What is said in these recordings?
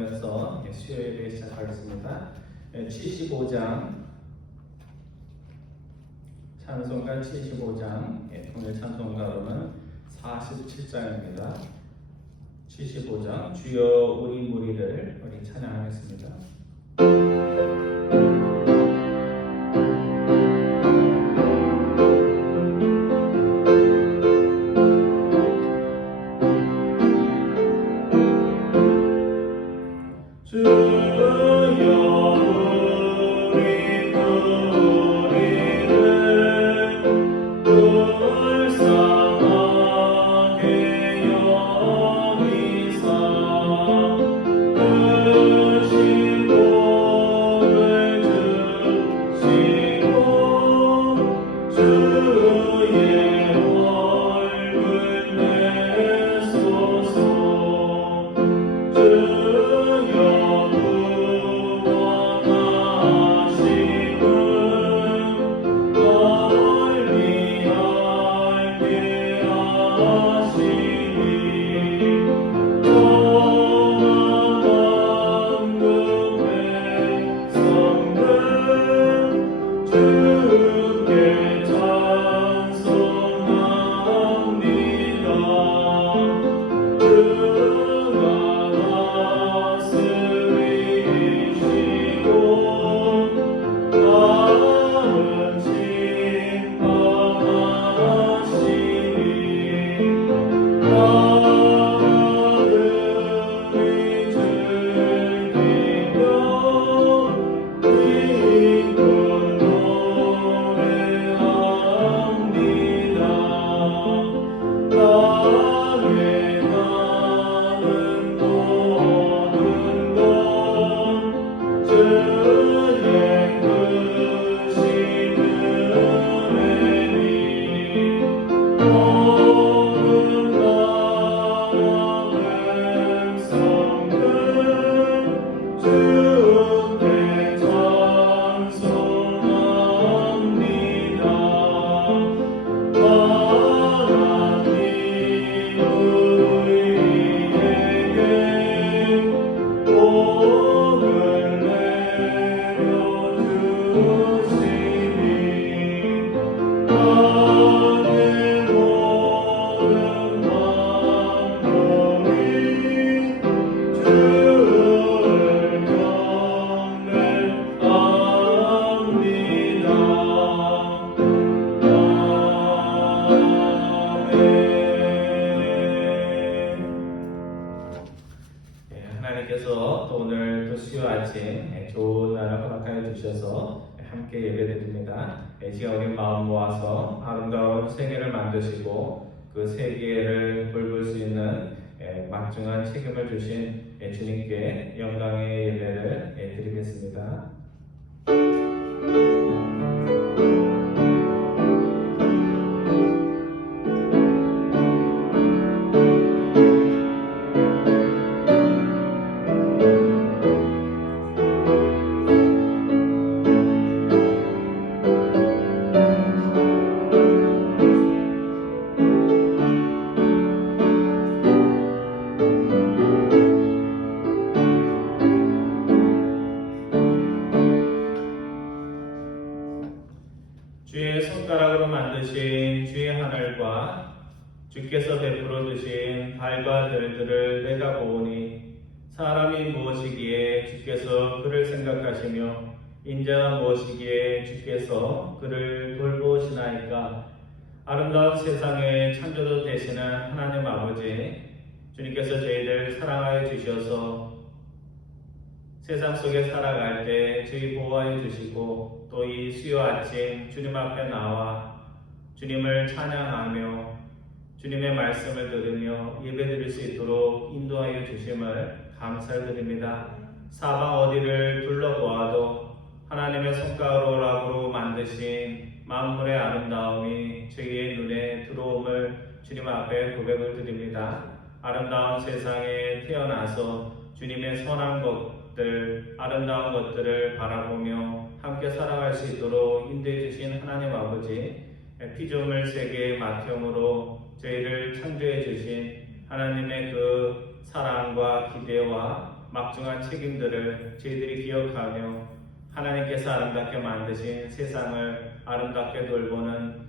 부르면서 수요일에 시작하겠습니다. 75장 찬송가 75장 통일 찬송가로는 47장입니다. 75장 주여 우리 무리를 우리 찬양하겠습니다. 하나님께서 또 오늘 또 수요 아침 좋은 날을 허락하여 주셔서 함께 예배드립니다. 지금 우리 마음 모아서 아름다운 세계를 만드시고 그 세계를 돌볼 수 있는 막중한 책임을 주신 주님께 영광의 예배를 드리겠습니다. 주의 손가락으로 만드신 주의 하늘과 주께서 베풀어 주신 달과 별들을 내가 보오니 사람이 무엇이기에 주께서 그를 생각하시며 인자가 무엇이기에 주께서 그를 돌보시나이까. 아름다운 세상의 창조주 되시는 하나님 아버지, 주님께서 저희들 사랑하여 주셔서 세상 속에 살아갈 때 저희 보호하여 주시고 또 이 수요 아침 주님 앞에 나와 주님을 찬양하며 주님의 말씀을 들으며 예배드릴 수 있도록 인도하여 주심을 감사드립니다. 사방 어디를 둘러보아도 하나님의 손가락으로 만드신 만물의 아름다움이 저희의 눈에 들어옴을 주님 앞에 고백을 드립니다. 아름다운 세상에 태어나서 주님의 선한 것들, 아름다운 것들을 바라보며 함께 살아갈 수 있도록 인도해 주신 하나님 아버지, 피조물 세계의 맏형으로 저희를 창조해 주신 하나님의 그 사랑과 기대와 막중한 책임들을 저희들이 기억하며 하나님께서 아름답게 만드신 세상을 아름답게 돌보는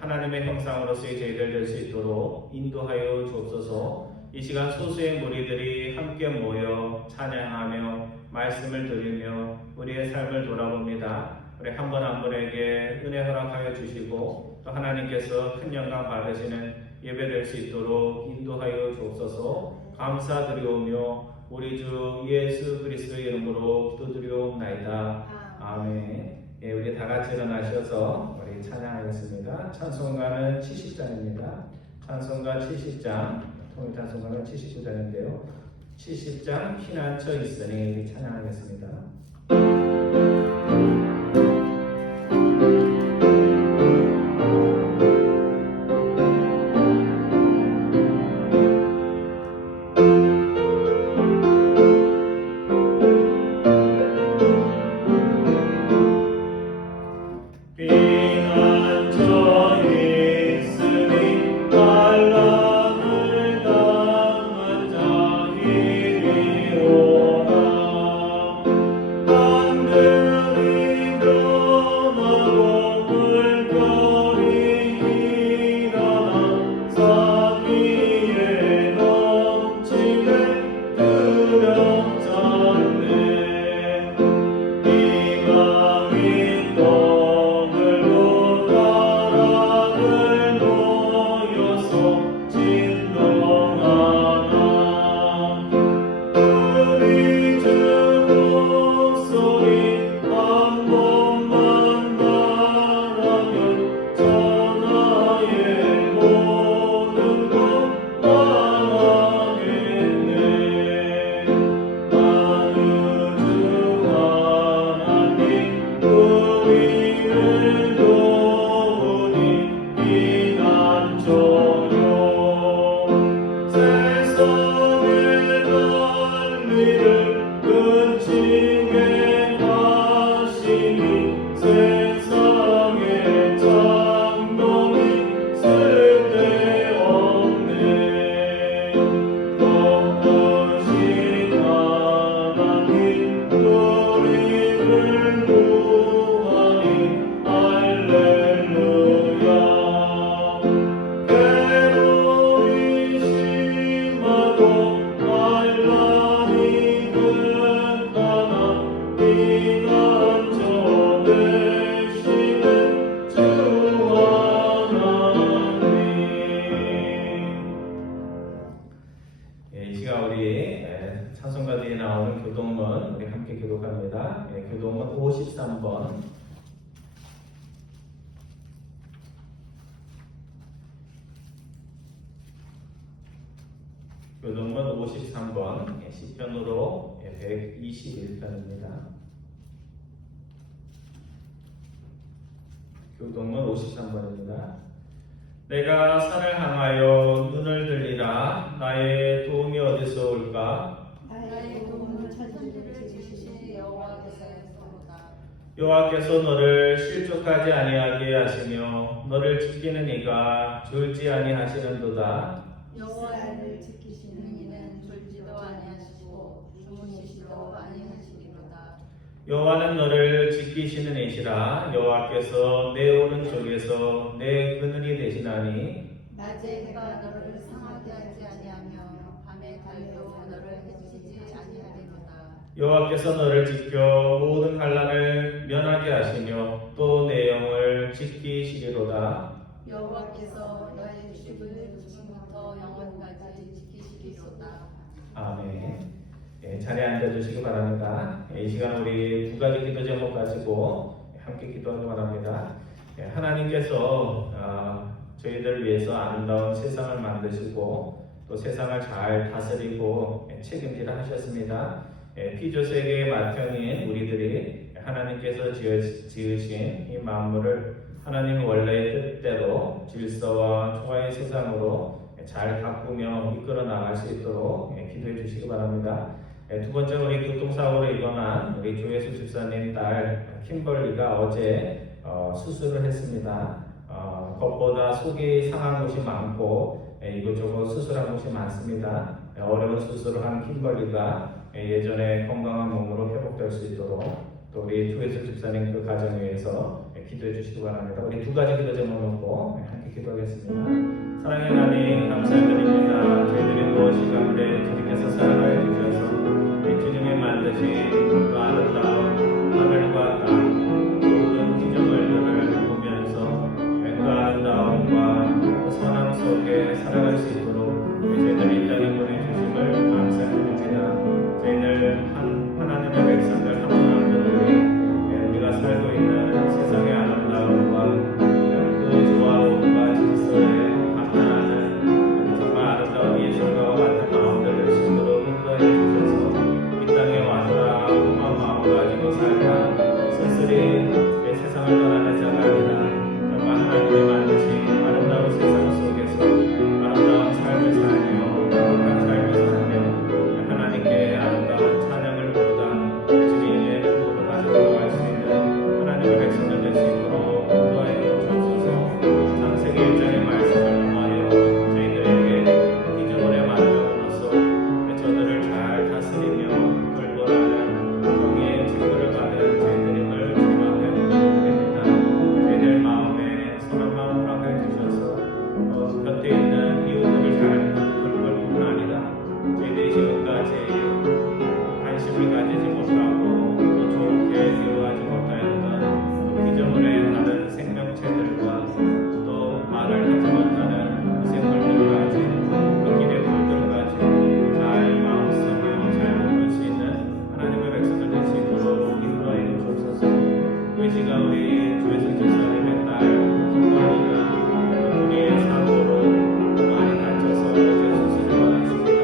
하나님의 형상으로서의 저희들 될 수 있도록 인도하여 주옵소서. 이 시간 소수의 무리들이 함께 모여 찬양하며 말씀을 들으며 우리의 삶을 돌아봅니다. 우리 한 분 한 분에게 은혜 허락하여 주시고 또 하나님께서 큰 영광 받으시는 예배 될 수 있도록 인도하여 주옵소서. 감사드리오며 우리 주 예수 그리스도의 이름으로 기도드리옵나이다. 아멘. 예, 우리 다 같이 일어나셔서 우리 찬양하겠습니다. 찬송가는 70장입니다. 찬송가 70장, 통일 찬송가는 79장인데요. 70장 피난처 있으니 우리 찬양하겠습니다. 찬송가들이 나오는 교동문 우리 함께 기록합니다. 교동문 53번. 교동문 53번 시편으로 121편입니다. 교동문 53번입니다. 내가 산을 향하여 눈을 들리라. 나의 도움이 어디서 올까? 나의 도움은 천지를 지으신 여호와께서로다. 여호와께서 너를 실족하지 아니하게 하시며 너를 지키는 이가 졸지 아니하시는도다. 여호와를 지키시는 이는 졸지도 아니하시고 주무시지도 아니하시리로다. 여호와는 너를 지키시는 이시라. 여호와께서 내 오른쪽에서 내 그늘이 되시나니 낮에 해가 너를 상하게 하지 아니하며 밤에 달도 너를 해치지 아니하리로다. 여호와께서 너를 지켜 모든 환난을 면하게 하시며 또 내 영을 지키시리로다. 여호와께서 너의 집을 지금부터 영원까지 지키시리로다. 아멘. 자리에 앉아주시기 바랍니다. 이 시간 우리 두 가지 기도 제목 가지고 함께 기도하기 바랍니다. 하나님께서 저희들을 위해서 아름다운 세상을 만드시고 또 세상을 잘 다스리고 책임지라 하셨습니다. 피조세계의 맏형인 우리들이 하나님께서 지으신 이 만물을 하나님 원래의 뜻대로 질서와 조화의 세상으로 잘 가꾸며 이끌어 나갈 수 있도록 기도해 주시기 바랍니다. 두 번째, 우리 교통사고로 입원한 우리 조혜수 집사님 딸 킴벌리가 어제 수술을 했습니다. 겉보다 속이 상한 곳이 많고 이것저것 수술한 곳이 많습니다. 어려운 수술을 한 킴벌리가 예전에 건강한 몸으로 회복될 수 있도록 또 우리 조혜수 집사님 그 가정 위해서 기도해 주시기 바랍니다. 우리 두 가지 기도 제목 놓고 함께 기도하겠습니다. 사랑의 하나님 감사드립니다. 저희들이 무엇이 가운데 주님께서 살아가여 주셔서 주님의 만드신 그 아름다운 하늘과 땅 모든 기적물들을 보면서 그 아름다움과 그 선함 속에 살아갈 수 있도록 저희들이 이 땅에 보내주심을 감사드립니다. 저희들 하나님의 백성들 한 분 한 분들이 우리가 살고 있는 세상의 아름다움과 그 조화로움과 질서에 감탄하는 정말 아름다운 예술가와 같은 마음들 될 수 있도록 인도해 주셔서 이 땅에 와서 험한 마음을 가지고 살다 쓸쓸히 세상을 떠나는 자가 아니라 정말 하나님이 만드신 아름다운 세상 속에서 아름다운 삶을 살며 행복한 삶을 살며 하나님께 아름다운 찬양을 부르다 주님의 품으로 가지고 들어갈 수 있는 하나님의 백성들 될 수 있도록 인도하여 주옵소서. 창세기 1장의 말씀을 통하여 저희들에게 기존의 만병으로서 저들을 잘 다스리며 돌보라는 정의의 직분을 받은 저희들임을 주님 앞에 드립니다. 저희들 마음에 선한 마음 허락해 주셔서 곁에 있는 이웃들을 잘 돌볼 뿐만 아니라 저희들이 지금까지 관심을 가지지 못하고 또 좋게 대우하지 못하였던 또 피조물의 다른 생명체들과 또 말을 하지 못하는 생물들까지 또 길의 풀들까지 잘 마음 쓰며 잘 돌볼 수 있는 하나님의 백성들 될 수 있도록 인도하여 주옵소서. 이 시간 우리 주에서 집사님의 딸 김건희가 분의 사고로 많이 다쳐서 어제 수술을 받았습니다.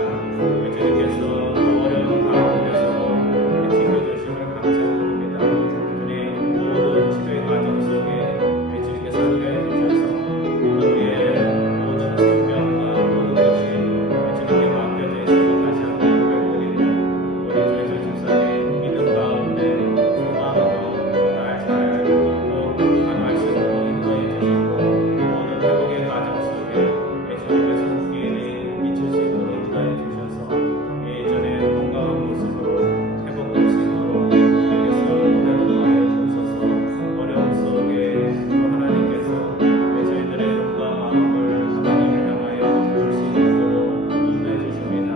주님께서 어려운 가운데서도 지켜주심을 감사드립니다. 주님 모든 치료의 과정 속에 주님께서 함께해 주셔서 우리의 모든 생명과 모든 것이 주님께 맡겨져 있음을 다시 한번 고백드리는 우리 주에서 집사님 믿음 가운데 소망으로 날잘 강할 수 있도록 인도해 주시고 모든 회복의 과정 속에 주님의 손길이 미칠 수 있도록 인도해 주셔서 예전의 건강한 모습으로 회복될 수 있도록 주님께서 은혜로 하여 주셔서 어려움 속에 또 하나님께서 저희들의 눈과 마음을 하나님을 향하여 볼 수 있도록 인도해 주십니다.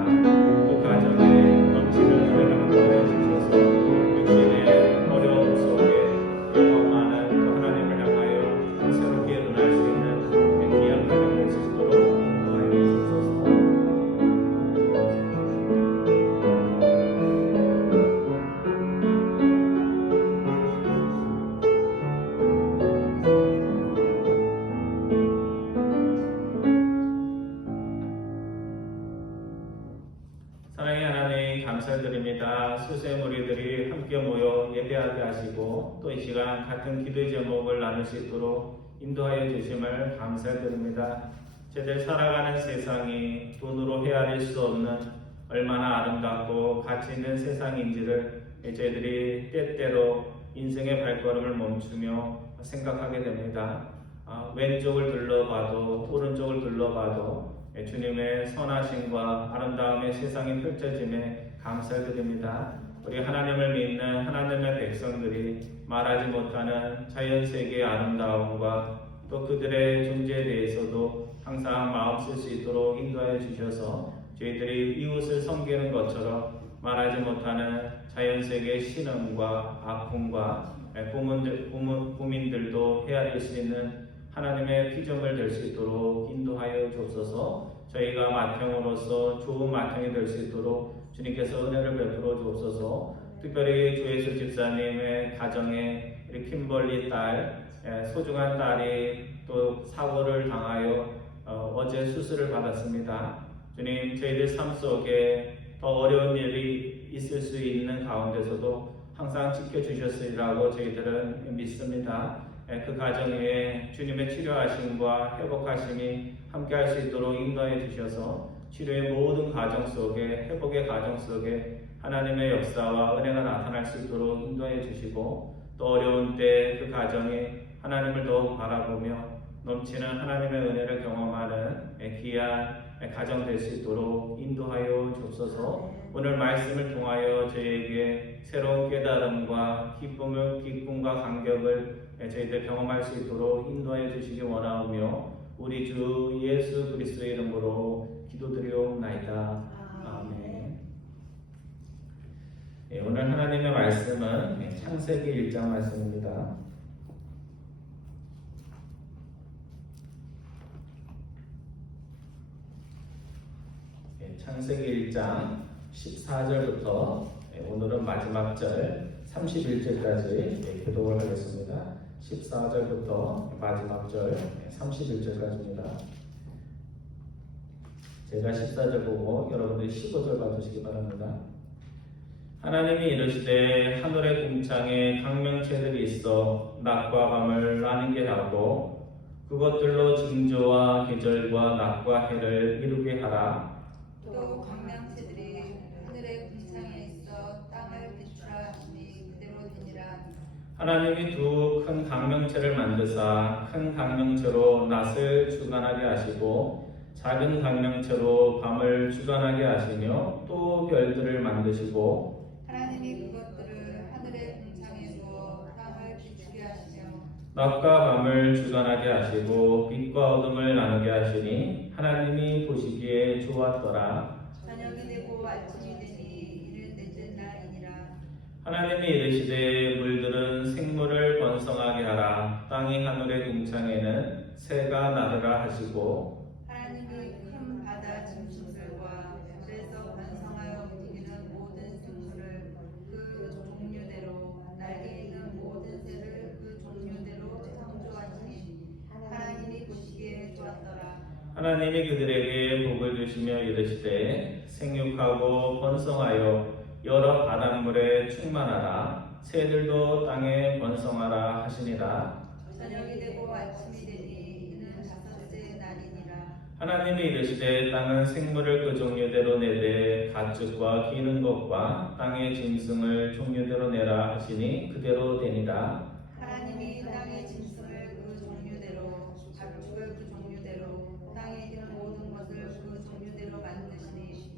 그 가정에 넘치는 은혜를 함께해 주셔서 육신의 어려움 속에 영원한 또 하나님을 향하여 새롭게 일어날 수 있는 귀한 가정 될 수 있도록 인도하여 주옵소서. 사랑의 하나님 감사드립니다. 수세 무리들이 함께 모여 예배하게 하시고 또 이 시간 같은 기도의 제목을 나눌 수 있도록 인도하여 주심을 감사드립니다. 저들 살아가는 세상이 돈으로 헤아릴 수 없는 얼마나 아름답고 가치 있는 세상인지를 저희들이 때때로 인생의 발걸음을 멈추며 생각하게 됩니다. 왼쪽을 둘러봐도 오른쪽을 둘러봐도 주님의 선하심과 아름다움의 세상이 펼쳐짐에 감사드립니다. 우리 하나님을 믿는 하나님의 백성들이 말하지 못하는 자연세계의 아름다움과 또 그들의 존재에 대해서도 항상 마음 쓸 수 있도록 인도하여 주셔서 저희들이 이웃을 섬기는 것처럼 말하지 못하는 자연세계의 신음과 아픔과 고민들도 헤아릴 수 있는 하나님의 피조물 될 수 있도록 인도하여 주옵소서. 저희가 맏형으로서 좋은 맏형이 될 수 있도록 주님께서 은혜를 베풀어 주옵소서. 특별히 주예수 집사님의 가정에 우리 킴벌리 딸, 소중한 딸이 또 사고를 당하여 어제 수술을 받았습니다. 주님, 저희들 삶 속에 더 어려운 일이 있을 수 있는 가운데서도 항상 지켜주셨으리라고 저희들은 믿습니다. 그 가정에 주님의 치료하심과 회복하심이 함께할 수 있도록 인도해 주셔서 치료의 모든 과정 속에 회복의 과정 속에 하나님의 역사와 은혜가 나타날 수 있도록 인도해 주시고 또 어려운 때 그 가정에 하나님을 더욱 바라보며 넘치는 하나님의 은혜를 경험하는 귀한 가정 될 수 있도록 인도하여 주옵소서. 오늘 말씀을 통하여 저희에게 새로운 깨달음과 기쁨과 감격을 저희들 경험할 수 있도록 인도하여 주시기 원하오며 우리 주 예수 그리스도의 이름으로 기도드리옵나이다. 아멘. 오늘 하나님의 말씀은 창세기 1장 말씀입니다. 창세기 1장 14절부터 오늘은 마지막 절 31절까지 교독을 하겠습니다. 14절부터 마지막 절 31절까지입니다. 제가 14절 보고 여러분들이 15절 봐주시기 바랍니다. 하나님이 이르시되 하늘의 궁창에 강명체들이 있어 낮과 밤을 나누게 하고 그것들로 징조와 계절과 낮과 해를 이루게 하라. 또 광명체들이 하늘의 궁창에 있어 땅을 비추라 하시니 그대로 되니라. 하나님이 두 큰 강명체를 만드사 큰 강명체로 낮을 주관하게 하시고 작은 강명체로 밤을 주관하게 하시며 또 별들을 만드시고 하나님이 그것들을 하늘의 궁창에 두어 땅을 비추게 하시며 낮과 밤을 주관하게 하시고 빛과 어둠을 나누게 하시니 하나님이 보시기에 좋았더라. 저녁이 되고 아침이 되니 이는 넷째 날이니라. 하나님이 이르시되 물들은 생물을 번성하게 하라. 땅이 하늘의 궁창에는 새가 나르라 하시고 하나님이 큰 바다 짐승들과 물에서 번성하여 움직이는 모든 생물을 그 종류대로 날개 있는 모든 새를 그 종류대로 창조하시니 하나님이 보시기에 좋았더라. 하나님이 그들에게 복을 주시며 이르시되 생육하고 번성하여 여러 바닷물에 충만하라. 새들도 땅에 번성하라 하시니라. 저녁이 되고 아침이 되니 이는 다섯째 날이니라. 하나님이 이르시되 땅은 생물을 그 종류대로 내되 가축과 기는 것과 땅의 짐승을 종류대로 내라 하시니 그대로 되니라. 하나님이 땅의 짐승을 그 종류대로 가축을 그 종류대로 땅에 있는 모든 것을 그 종류대로 만드시니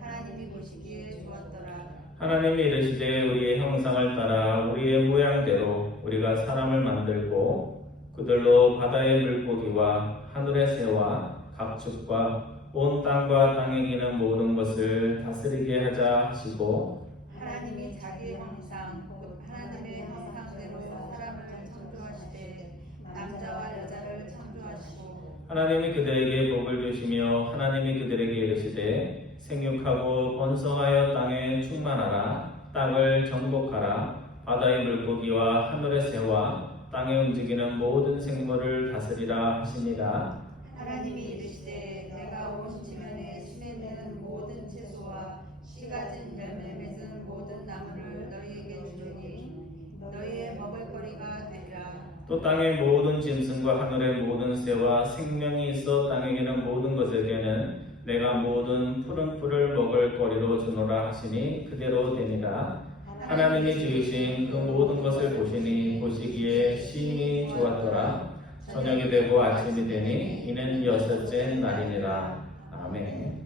하나님이 보시기에 좋았더라. 하나님이 이르시되 우리의 형상을 따라 우리의 모양대로 우리가 사람을 만들고 그들로 바다의 물고기와 하늘의 새와 각축과 온 땅과 땅에 기는 모든 것을 다스리게 하자 하시고 하나님이 자기의 형상 곧 하나님의 형상대로 사람을 창조하시되 남자와 여자를 창조하시고 하나님이 그들에게 복을 주시며 하나님이 그들에게 이르시되 생육하고 번성하여 땅에 충만하라. 땅을 정복하라. 바다의 물고기와 하늘의 새와 땅에 움직이는 모든 생물을 다스리라 하시니라. 하나님이 이르시되 내가 온 지면에 심해는 모든 채소와 씨 가진 열매 맺은 모든 나무를 너희에게 주리니 너희의 먹을거리가 되리라. 또 땅의 모든 짐승과 하늘의 모든 새와 생명이 있어 땅에 기는 모든 것에게는 내가 모든 푸른 풀을 먹을 거리로 주노라 하시니 그대로 되니라. 하나님이 지으신 그 모든 것을 보시니 보시기에 심히 좋았더라. 저녁이 되고 아침이 되니 이는 여섯째 날이니라. 아멘.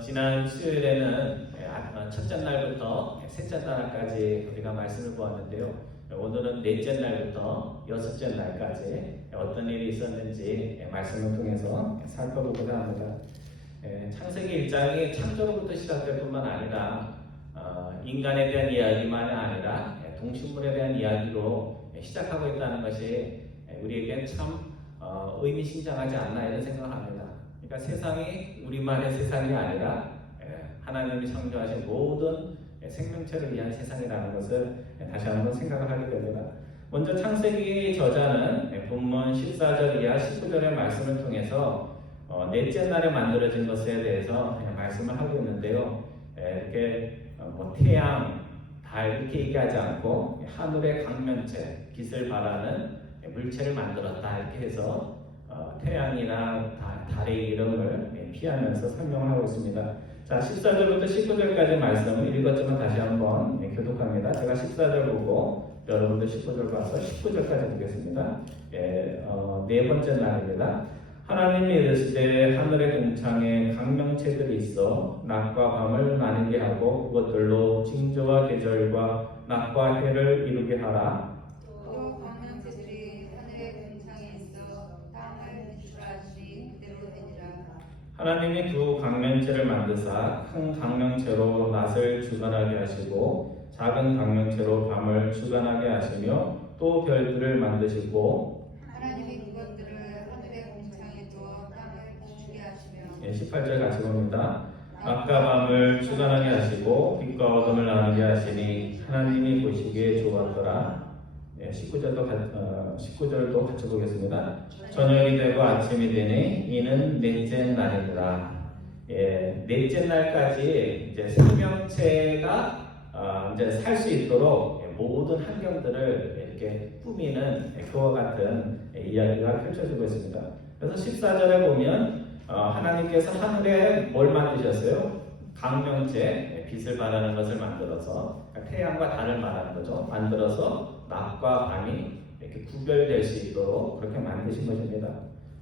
지난 수요일에는 첫째 날부터 셋째 날까지 우리가 말씀을 보았는데요. 오늘은 넷째 날부터 여섯째 날까지 어떤 일이 있었는지 말씀을 통해서 살펴보고자 합니다. 창세기 1장이 창조로부터 시작될 뿐만 아니라 인간에 대한 이야기만이 아니라 동식물에 대한 이야기로 시작하고 있다는 것이 우리에겐 참 의미심장하지 않나 이런 생각합니다. 그러니까 세상이 우리만의 세상이 아니라 하나님이 창조하신 모든 생명체를 위한 세상이라는 것을 다시 한번 생각을 하게 됩니다. 먼저 창세기 저자는 본문 14절 이하 19절의 말씀을 통해서 넷째 날에 만들어진 것에 대해서 말씀을 하고 있는데요. 이렇게 태양, 달 이렇게 얘기하지 않고 하늘의 강면체, 빛을 발하는 물체를 만들었다 이렇게 해서 태양이나 달의 이름을 피하면서 설명을 하고 있습니다. 자, 14절부터 19절까지 말씀을 읽었지만 다시 한번 교독합니다. 제가 14절 보고 여러분들 19절 봐서 19절까지 보겠습니다. 네 번째 날입니다. 하나님이 이르시되 하늘의 궁창에 강명체들이 있어 낮과 밤을 나뉘게 하고 그것들로 징조와 계절과 낮과 해를 이루게 하라. 또 광명체들이 하늘의 궁창에 있어 땅을 비출하시니 그대로 되니라. 하나님이 두 강명체를 만드사 큰 강명체로 낮을 주관하게 하시고 작은 강명체로 밤을 주관하게 하시며 또 별들을 만드시고 하나님이 그것들을 하늘의 궁창에 두어 땅을 비추게 하시며 18절 같이 봅니다. 낮과 밤을 주관하게 하시고 빛과 어둠을 나누게 하시니 하나님이 보시기에 좋았더라. 19절도 같이 보겠습니다. 저녁이 되고 아침이 되니 이는 넷째 날이더라. 넷째 날까지 이제 생명체가 이제 살 수 있도록 모든 환경들을 이렇게 꾸미는 그와 같은 이야기가 펼쳐지고 있습니다. 그래서 14절에 보면 하나님께서 하늘에 뭘 만드셨어요? 강명체, 빛을 발하는 것을 만들어서 태양과 달을 말하는 거죠. 만들어서 낮과 밤이 이렇게 구별될 수 있도록 그렇게 만드신 것입니다.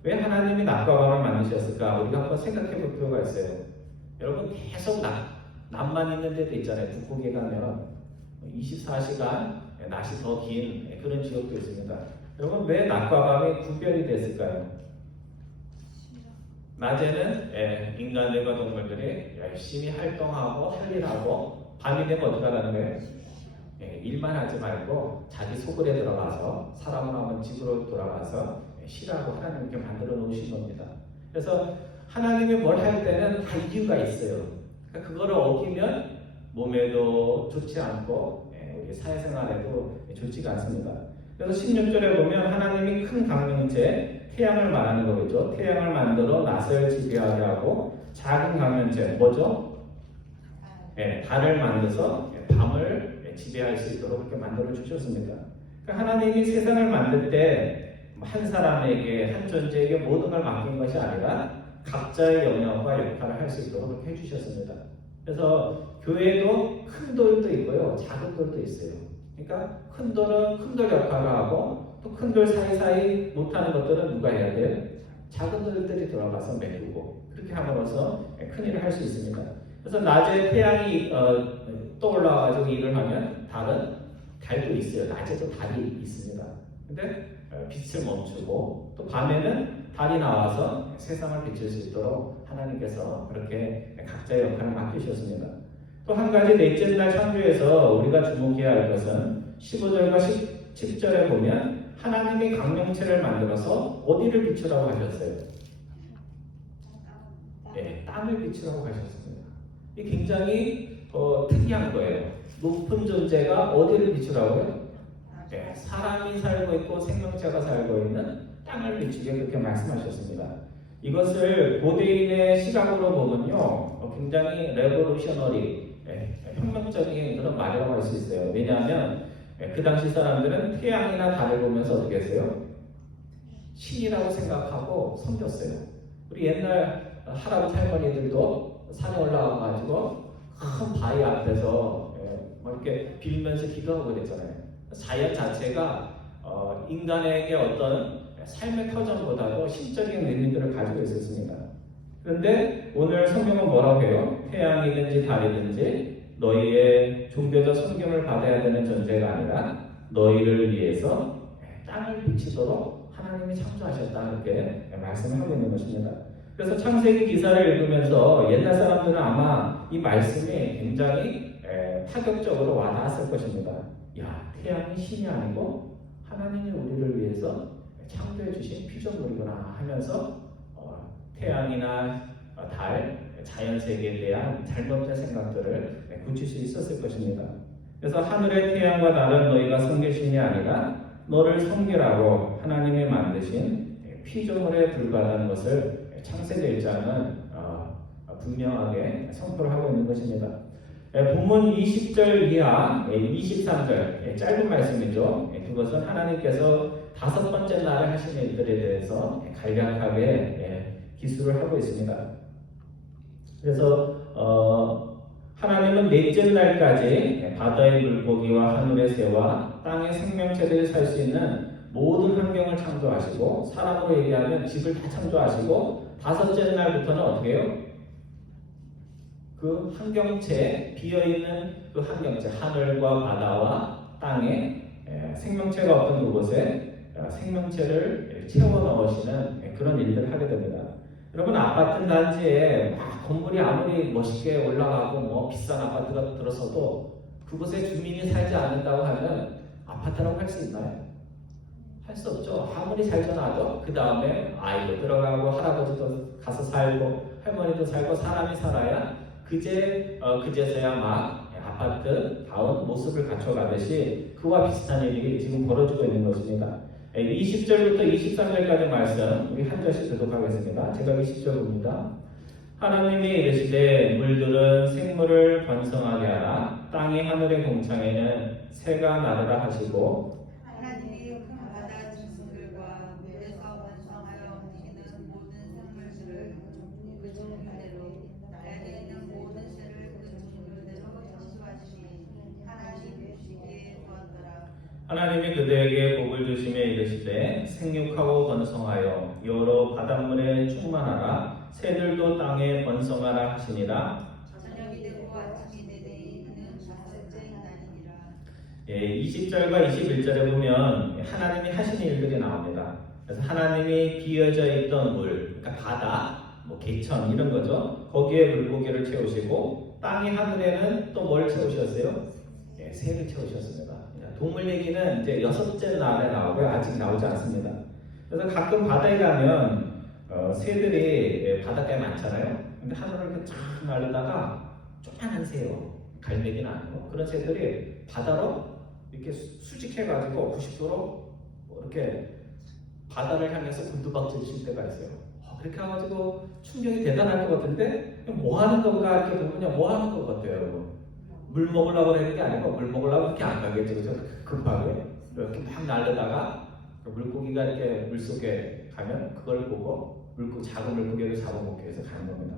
왜 하나님이 낮과 밤을 만드셨을까? 우리가 한번 생각해 볼 필요가 있어요. 여러분 계속 낮만 있는 데도 있잖아요. 북극에 가면 24시간 낮이 더 긴 그런 지역도 있습니다. 여러분 왜 낮과 밤이 구별이 됐을까요? 낮에는 인간들과 동물들이 열심히 활동하고 할 일하고 밤이 되면 어떻게 하라는 거예요? 일만 하지 말고 자기 소굴에 들어가서 사람을 하면 집으로 돌아가서 쉬라고 하나님께 만들어 놓으신 겁니다. 그래서 하나님이 뭘 할 때는 다 이유가 있어요. 그러니까 그거를 어기면 몸에도 좋지 않고 우리 사회생활에도 좋지가 않습니다. 그래서 16절에 보면 하나님이 큰 강명체 태양을 말하는 거겠죠. 태양을 만들어 낮을 지배하게 하고 작은 강명체 뭐죠? 달을 만들어서 밤을 지배할 수 있도록 그렇게 만들어 주셨습니다. 그러니까 하나님이 세상을 만들 때 한 사람에게 한 존재에게 모든 걸 맡긴 것이 아니라 각자의 영역과 역할을 할 수 있도록 그렇게 해주셨습니다. 그래서 교회도 큰 돌도 있고요, 작은 돌도 있어요. 그러니까 큰 돌은 큰 돌 역할을 하고 또 큰 돌 사이사이 못하는 것들은 누가 해야 돼요? 작은 돌들이 들어가서 메꾸고 그렇게 함으로써 큰 일을 할 수 있습니다. 그래서 낮에 태양이 떠올라가지고 일을 하면 달도 있어요. 낮에도 달이 있습니다. 근데 빛을 멈추고 또 밤에는 달이 나와서 세상을 비출 수 있도록 하나님께서 그렇게 각자의 역할을 맡기셨습니다. 또 한 가지 넷째 날 창조에서 우리가 주목해야 할 것은 15절과 17절에 보면 하나님이 강명체를 만들어서 어디를 비추라고 하셨어요? 땅을 비추라고 하셨습니다. 이게 굉장히 특이한 거예요. 높은 존재가 어디를 비추라고요? 사람이 살고 있고 생명체가 살고 있는 땅을 비추게 그렇게 말씀하셨습니다. 이것을 고대인의 시각으로 보면요, 굉장히 레보루셔너리, 혁명적인 그런 말이라고 할 수 있어요. 왜냐하면 그 당시 사람들은 태양이나 달을 보면서 어떻게 했어요? 신이라고 생각하고 섬겼어요. 우리 옛날 할아버지 할머니들도 산에 올라가가지고 큰 바위 앞에서 이렇게 빌면서 기도하고 그랬잖아요. 자연 자체가 인간에게 어떤 삶의 터전보다도 신적인 의미들을 가지고 있었습니다. 그런데 오늘 성경은 뭐라고 해요? 태양이든지 달이든지 너희의 종교적 섬김을 받아야 되는 존재가 아니라 너희를 위해서 땅을 비치도록 하나님이 창조하셨다 이렇게 말씀을 하고 있는 것입니다. 그래서 창세기 기사를 읽으면서 옛날 사람들은 아마 이 말씀이 굉장히 파격적으로 와닿았을 것입니다. 야, 태양이 신이 아니고 하나님이 우리를 위해서 창조해 주신 피조물이구나 하면서 태양이나 달, 자연세계에 대한 잘못된 생각들을 굳힐 수 있었을 것입니다. 그래서 하늘의 태양과 달은 너희가 섬길 신이 아니라 너를 섬기라고 하나님이 만드신 피조물에 불과하다는 것을 창세기 1장은 분명하게 선포를 하고 있는 것입니다. 본문 20절 이하 23절 짧은 말씀이죠. 그것은 하나님께서 5번째 날에 하신 일들에 대해서 간략하게 기술을 하고 있습니다. 그래서 하나님은 넷째 날까지 바다의 물고기와 하늘의 새와 땅의 생명체들이 살 수 있는 모든 환경을 창조하시고, 사람으로 얘기하면 집을 다 창조하시고, 다섯째 날부터는 어떻게 해요? 그 환경체, 비어있는 그 환경체, 하늘과 바다와 땅에 생명체가 없던 그곳에 생명체를 채워 넣으시는 그런 일들을 하게 됩니다. 여러분, 아파트 단지에 막 건물이 아무리 멋있게 올라가고 뭐 비싼 아파트가 들어서도 그곳에 주민이 살지 않는다고 하면 아파트라고 할 수 있나요? 할 수 없죠. 아무리 잘 전화도 그 다음에 아이도 들어가고 할아버지도 가서 살고 할머니도 살고 사람이 살아야 그제서야 막 아파트다운 모습을 갖춰가듯이 그와 비슷한 일이 지금 벌어지고 있는 것입니다. 20절부터 23절까지 말씀 우리 한 절씩 교독하겠습니다. 제가 20절 봅니다. 하나님이 이르시되 물들은 생물을 번성하게 하라. 땅의 하늘의 공창에는 새가 나르라 하시고, 하나님이 큰 바다 짐승들과 물에서 번성하여 움직이는 모든 생물들을 그 종류대로, 땅에 있는 모든 새를 그 종류대로 창조하시니 하나님 보시기에 좋았더라. 하나님이 그들에게 복을 주시며 이르시되 생육하고 번성하여 여러 바닷물에 충만하라. 새들도 땅에 번성하라 하시니라. 저녁이 되고 아침이 되니 이는 다섯째 날이니라. 20절과 21절에 보면 하나님이 하신 일들이 나옵니다. 그래서 하나님이 비어져 있던 물, 그러니까 바다, 뭐 개천 이런 거죠. 거기에 물고기를 채우시고, 땅의 하늘에는 또 뭘 채우셨어요? 새를 채우셨습니다. 동물 얘기는 이제 여섯째 날에 나오고요. 아직 나오지 않습니다. 그래서 가끔 바다에 가면 새들이 바닷가에 많잖아요. 근데 하늘을 이렇게 쫙 날다가 조그만한 새요. 갈매기는 아니고 그런 새들이 바다로 이렇게 수직해가지고 90도로 이렇게 바다를 향해서 굴두박질 칠 때가 있어요. 그렇게 해가지고 충격이 대단할 것 같은데 뭐 하는 건가 이렇게 보면 뭐 하는 것 같아요, 여러분. 물 먹으려고 하는 게 아니고 물 먹으려고 그렇게 안 가겠죠. 그래서 급하게 이렇게 막 날르다가 물고기가 이렇게 물속에 가면 그걸 보고 작은 물고기를 잡아먹기 위해서 가는 겁니다.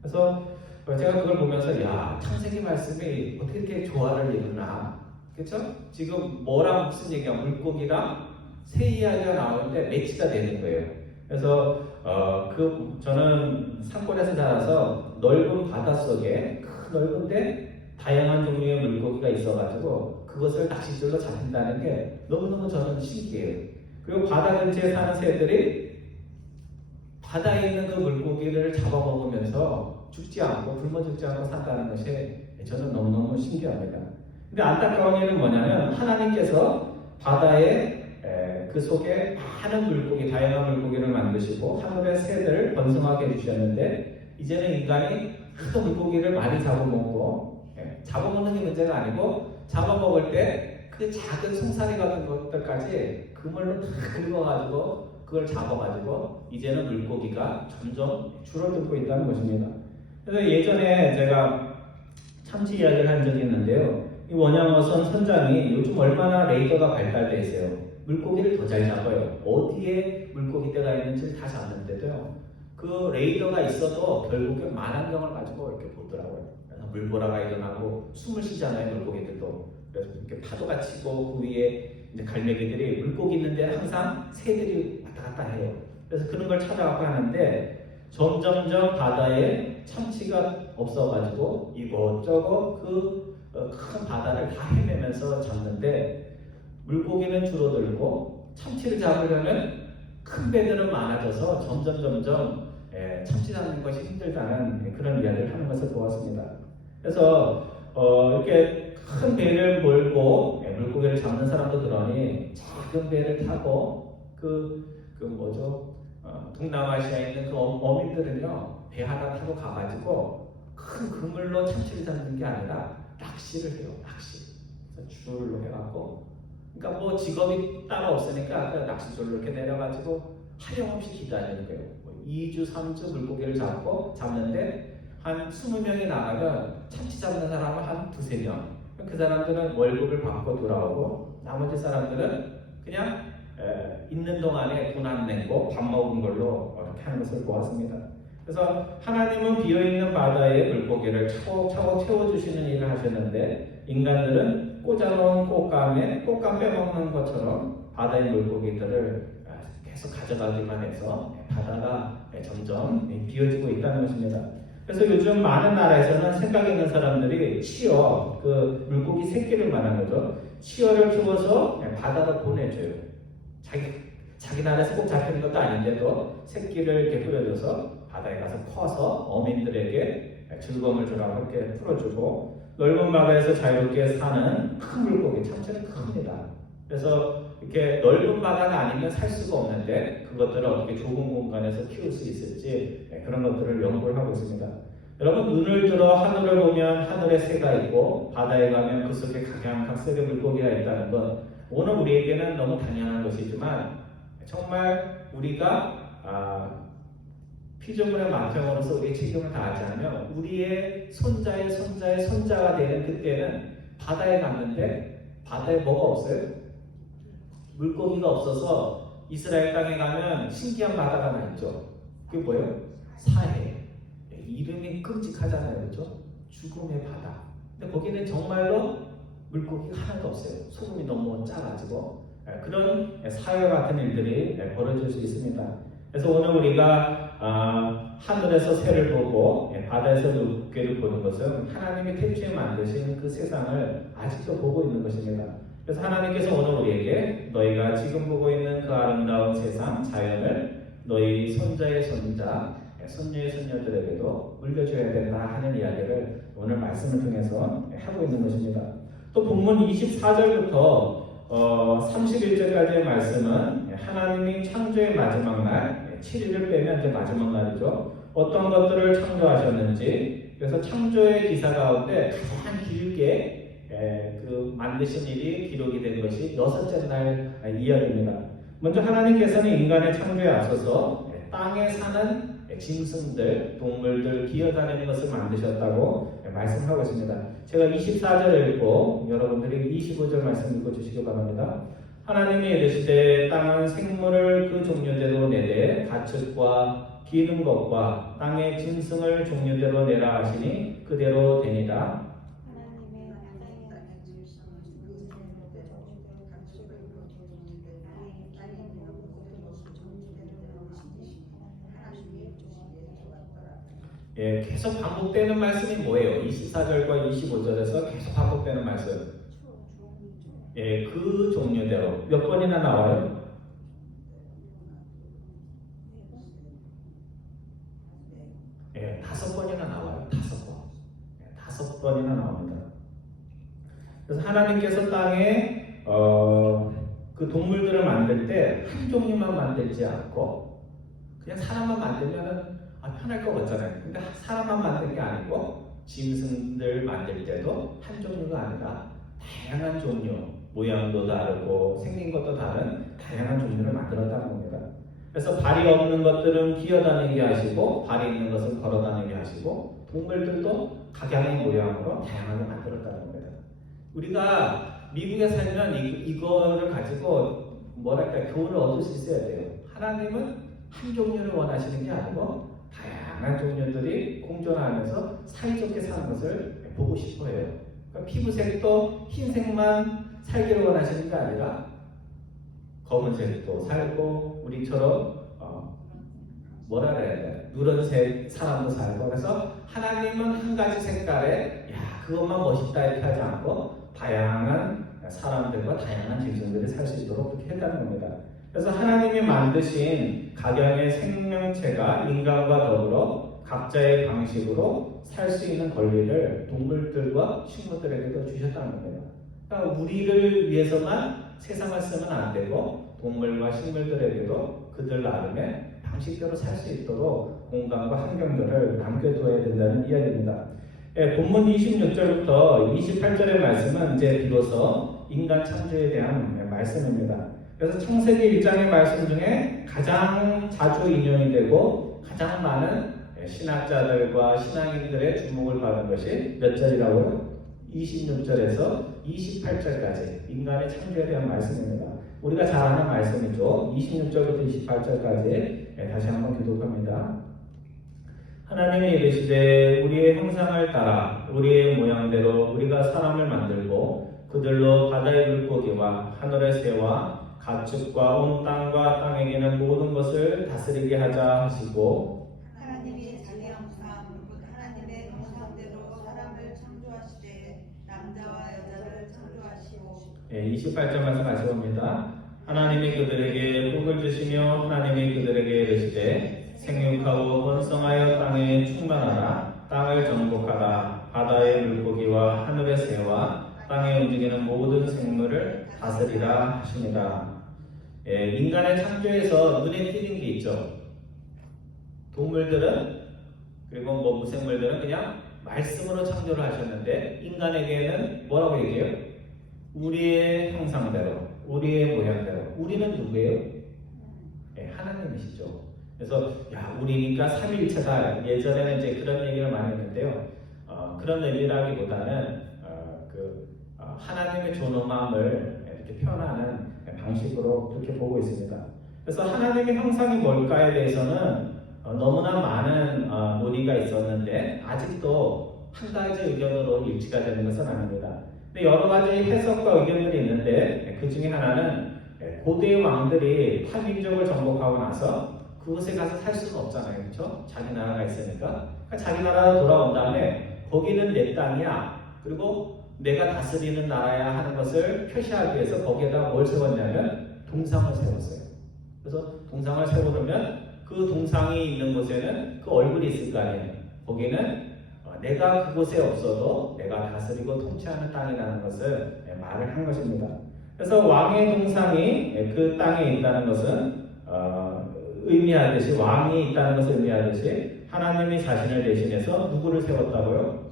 그래서 제가 그걸 보면서 야, 창세기 말씀이 어떻게 이렇게 조화를 이루나, 그렇죠? 지금 뭐랑 무슨 얘기야? 물고기랑 새 이야기가 나오는데 매치가 되는 거예요. 그래서 저는 산골에서 자라서 넓은 바닷속에 큰 넓은데 다양한 종류의 물고기가 있어가지고 그것을 낚싯줄로 잡힌다는 게 너무너무 저는 신기해요. 그리고 바다 근처에 사는 새들이 바다에 있는 그 물고기를 잡아먹으면서 죽지 않고 굶어 죽지 않고 산다는 것이 저는 너무너무 신기합니다. 근데 안타까운 일은 뭐냐면 하나님께서 바다에 그 속에 많은 물고기, 다양한 물고기를 만드시고 하늘의 새들을 번성하게 해주셨는데 이제는 인간이 큰 물고기를 많이 잡아먹고, 잡아먹는 게 문제가 아니고 잡아먹을 때 그 작은 송사리 같은 것들까지 그물로 다 긁어가지고 그걸 잡아가지고 이제는 물고기가 점점 줄어들고 있다는 것입니다. 그래서 예전에 제가 참치 이야기를 한 적이 있는데요. 이 원양어선 선장이 요즘 얼마나 레이더가 발달되어 있어요. 물고기를 더 잘 잡아요. 어디에 물고기 떼가 있는지 다 잡는데도요. 그 레이더가 있어도 결국에 만안경을 가지고 이렇게 보더라고요. 그래서 물보라가 일어나고 숨을 쉬잖아요, 물고기들도. 그래서 이렇게 파도가 치고 그 위에 이제 갈매기들이 물고기 있는데 항상 새들이 왔다 갔다 해요. 그래서 그런 걸 찾아가고 하는데 점점점 바다에 참치가 없어가지고 이것저것 그 큰 바다를 다 헤매면서 잡는데 물고기는 줄어들고 참치를 잡으려면 큰 배들은 많아져서 점점 참치 잡는 것이 힘들다는 그런 이야기를 하는 것을 보았습니다. 그래서 이렇게 큰 배를 몰고 물고기를 잡는 사람도 그러니 작은 배를 타고 동남아시아에 있는 그 어민들은요 배 하나 타고 가가지고 큰 그물로 참치를 잡는 게 아니라 낚시를 해요. 낚시. 그래서 줄로 해갖고, 그러니까 뭐 직업이 따로 없으니까 그 낚시줄로 이렇게 내려가지고 하염없이 기다리는 거예요. 2주, 3주 물고기를 잡는데 한 20명이 나가면 참치 잡는 사람은 한 2-3명. 그 사람들은 월급을 받고 돌아오고 나머지 사람들은 그냥 있는 동안에 돈 안 내고 밥 먹은 걸로 이렇게 하는 것을 보았습니다. 그래서 하나님은 비어있는 바다에 물고기를 차곡차곡 채워주시는 일을 하셨는데 인간들은 꽂아놓은 꽃감 빼먹는 것처럼 바다의 물고기들을 계속 가져가기만 해서 바다가 점점 비어지고 있다는 것입니다. 그래서 요즘 많은 나라에서는 생각 있는 사람들이 치어, 그 물고기 새끼를 말하는 거죠. 치어를 키워서 바다로 보내줘요. 자기 나라에서 꼭 잡히는 것도 아닌데도 새끼를 이렇게 뿌려줘서 바다에 가서 커서 어민들에게 즐거움을 주라고 이렇게 풀어주고 넓은 바다에서 자유롭게 사는 큰 물고기, 참치는 큽니다. 그래서 이렇게 넓은 바다가 아니면 살 수가 없는데 그것들을 어떻게 좁은 공간에서 키울 수 있을지 그런 것들을 연구를 하고 있습니다. 여러분 눈을 들어 하늘을 보면 하늘에 새가 있고 바다에 가면 그 속에 각양각색의 물고기가 있다는 것 오늘 우리에게는 너무 당연한 것이지만 정말 우리가 피조물의 맏형으로서 우리의 책임을 다하지 않으면 우리의 손자의 손자가 되는 그때는 바다에 갔는데 바다에 뭐가 없어요? 물고기가 없어서 이스라엘 땅에 가면 신기한 바다가 나 있죠. 그게 뭐예요? 사해. 이름이 끔찍하잖아요. 그렇죠? 죽음의 바다. 근데 거기는 정말로 물고기가 하나도 없어요. 소금이 너무 짜가지고 그런 사회 같은 일들이 벌어질 수 있습니다. 그래서 오늘 우리가 하늘에서 새를 보고 바다에서 물고기를 보는 것은 하나님이 태초에 만드신 그 세상을 아직도 보고 있는 것입니다. 그래서 하나님께서 오늘 우리에게 너희가 지금 보고 있는 그 아름다운 세상, 자연을 너희 손자의 손자, 손녀의 손녀들에게도 물려줘야 된다 하는 이야기를 오늘 말씀을 통해서 하고 있는 것입니다. 또 본문 24절부터 31절까지의 말씀은 하나님이 창조의 마지막 날, 7일을 빼면 이제 마지막 날이죠. 어떤 것들을 창조하셨는지, 그래서 창조의 기사 가운데 가장 길게 그 만드신 일이 기록이 된 것이 6째 날 이야기입니다. 먼저 하나님께서는 인간의 창조에 앞서서 땅에 사는 짐승들, 동물들, 기어다니는 것을 만드셨다고 말씀하고 있습니다. 제가 24절을 읽고 여러분들이 25절 말씀 읽어주시기 바랍니다. 하나님이 이르시되 땅은 생물을 그 종류대로 내되 가축과 기는 것과 땅의 짐승을 종류대로 내라 하시니 그대로 되니라. 계속 반복되는 말씀이 뭐예요? 24절과 25절에서 계속 반복되는 말씀. 그 종류대로 몇 번이나 나와요? 5번이나 나와요. 5번. 5번이나 나옵니다. 그래서 하나님께서 땅에 그 동물들을 만들 때 한 종류만 만들지 않고 그냥 사람만 만들면은 편할 것 같잖아요. 근데 사람만 만든 게 아니고 짐승들 만들 때도 한 종류가 아니라 다양한 종류, 모양도 다르고 생긴 것도 다른 다양한 종류를 만들었다는 겁니다. 그래서 발이 없는 것들은 기어다니게 하시고 발이 있는 것은 걸어다니게 하시고 동물들도 각양의 모양으로 다양하게 만들었다는 겁니다. 우리가 미국에 살면 이거를 가지고 뭐랄까 교훈을 얻을 수 있어야 돼요. 하나님은 한 종류를 원하시는 게 아니고 다양한 종류들이 공존하면서 사이좋게 사는 것을 보고 싶어 해요. 그러니까 피부색도 흰색만 살기를 원하시는 게 아니라 검은색도 살고 우리처럼 뭐라 그래야 돼? 누런색 사람도 살고 그래서 하나님은 한 가지 색깔에 그것만 멋있다 이렇게 하지 않고 다양한 사람들과 다양한 짐승들이 살 수 있도록 그렇게 했다는 겁니다. 그래서 하나님이 만드신 각양의 생명체가 인간과 더불어 각자의 방식으로 살 수 있는 권리를 동물들과 식물들에게도 주셨다는 겁니다. 그러니까 우리를 위해서만 세상을 쓰면 안 되고 동물과 식물들에게도 그들 나름의 방식대로 살 수 있도록 공간과 환경들을 남겨두어야 된다는 이야기입니다. 본문 26절부터 28절의 말씀은 이제 비로소 인간 창조에 대한 말씀입니다. 그래서 창세기 1장의 말씀 중에 가장 자주 인용이 되고 가장 많은 신학자들과 신앙인들의 주목을 받은 것이 몇 절이라고요? 26절에서 28절까지 인간의 창조에 대한 말씀입니다. 우리가 잘 아는 말씀이죠. 26절부터 28절까지 다시 한번 교독합니다. 하나님이 이르시되 우리의 형상을 따라 우리의 모양대로 우리가 사람을 만들고 그들로 바다의 물고기와 하늘의 새와 가축과 온 땅과 땅에 있는 모든 것을 다스리게 하자 하시고 하나님이 자기 형상 곧 하나님의 형상대로 사람을 창조하시되 남자와 여자를 창조하시고 28절 말씀 같이 봅니다. 하나님이 그들에게 복을 주시며 하나님이 그들에게 이르시되 생육하고 번성하여 땅에 충만하라 땅을 정복하라 바다의 물고기와 하늘의 새와 땅에 움직이는 모든 생물을 다스리라 하십니다. 인간의 창조에서 눈에 띄는 게 있죠. 동물들은 그리고 무생물들은 그냥 말씀으로 창조를 하셨는데 인간에게는 뭐라고 얘기해요? 우리의 형상대로 우리의 모양대로. 우리는 누구예요? 하나님이시죠. 그래서 우리니까 삼위일체다. 예전에는 이제 그런 얘기를 많이 했는데요. 그런 의미라기보다는 하나님의 존엄함을 이렇게 표현하는 방식으로 그렇게 보고 있습니다. 그래서 하나님의 형상이 뭘까에 대해서는 너무나 많은 논의가 있었는데 아직도 한 가지 의견으로 일치가 되는 것은 아닙니다. 근데 여러 가지 해석과 의견들이 있는데 그 중에 하나는 고대 왕들이 타민족을 정복하고 나서 그곳에 가서 살 수는 없잖아요. 그렇죠? 자기 나라가 있으니까. 그러니까 자기 나라로 돌아온 다음에 거기는 내 땅이야. 그리고 내가 다스리는 나라야 하는 것을 표시하기 위해서 거기에다 뭘 세웠냐면 동상을 세웠어요. 그래서 동상을 세워놓으면 그 동상이 있는 곳에는 그 얼굴이 있을 거 아니에요. 거기는 내가 그곳에 없어도 내가 다스리고 통치하는 땅이라는 것을 말을 한 것입니다. 그래서 왕의 동상이 그 땅에 있다는 것은 의미하듯이 왕이 있다는 것을 의미하듯이 하나님이 자신을 대신해서 누구를 세웠다고요?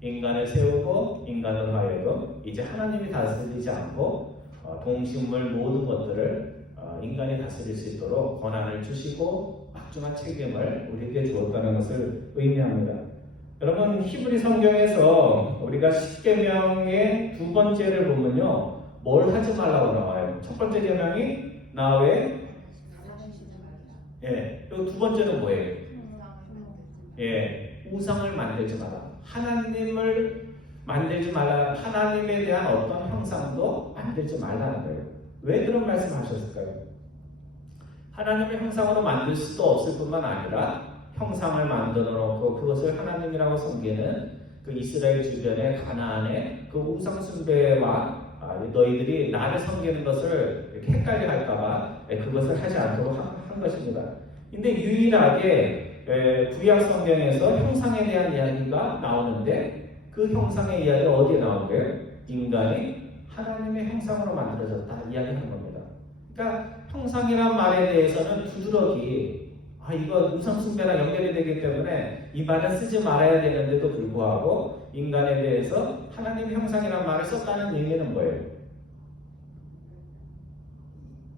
인간을 세우고 인간을 하여금 이제 하나님이 다스리지 않고 동식물 모든 것들을 인간이 다스릴 수 있도록 권한을 주시고 막중한 책임을 우리에게 주었다는 것을 의미합니다. 여러분 히브리 성경에서 우리가 십계명의 두 번째를 보면요, 뭘 하지 말라고 나와요. 첫 번째 계명이 나 외에 그리고 두 번째는 뭐예요? 우상을 만들지 마라. 하나님을 만들지 말라. 하나님에 대한 어떤 형상도 만들지 말라는 거예요. 왜 그런 말씀하셨을까요? 하나님의 형상으로 만들 수도 없을 뿐만 아니라 형상을 만들어 놓고 그것을 하나님이라고 섬기는 그 이스라엘 주변의 가나안의 그 우상 숭배와 너희들이 나를 섬기는 것을 이렇게 헷갈려 할까봐 그것을 하지 않도록 한 것입니다. 근데 유일하게 구약 성경에서 형상에 대한 이야기가 나오는데 그 형상의 이야기가 어디에 나온 거예요? 인간이 하나님의 형상으로 만들어졌다 이야기하는 겁니다. 그러니까 형상이란 말에 대해서는 두드러기 이거 우상숭배랑 연결이 되기 때문에 이 말은 쓰지 말아야 되는데도 불구하고 인간에 대해서 하나님의 형상이라는 말을 썼다는 의미는 뭐예요?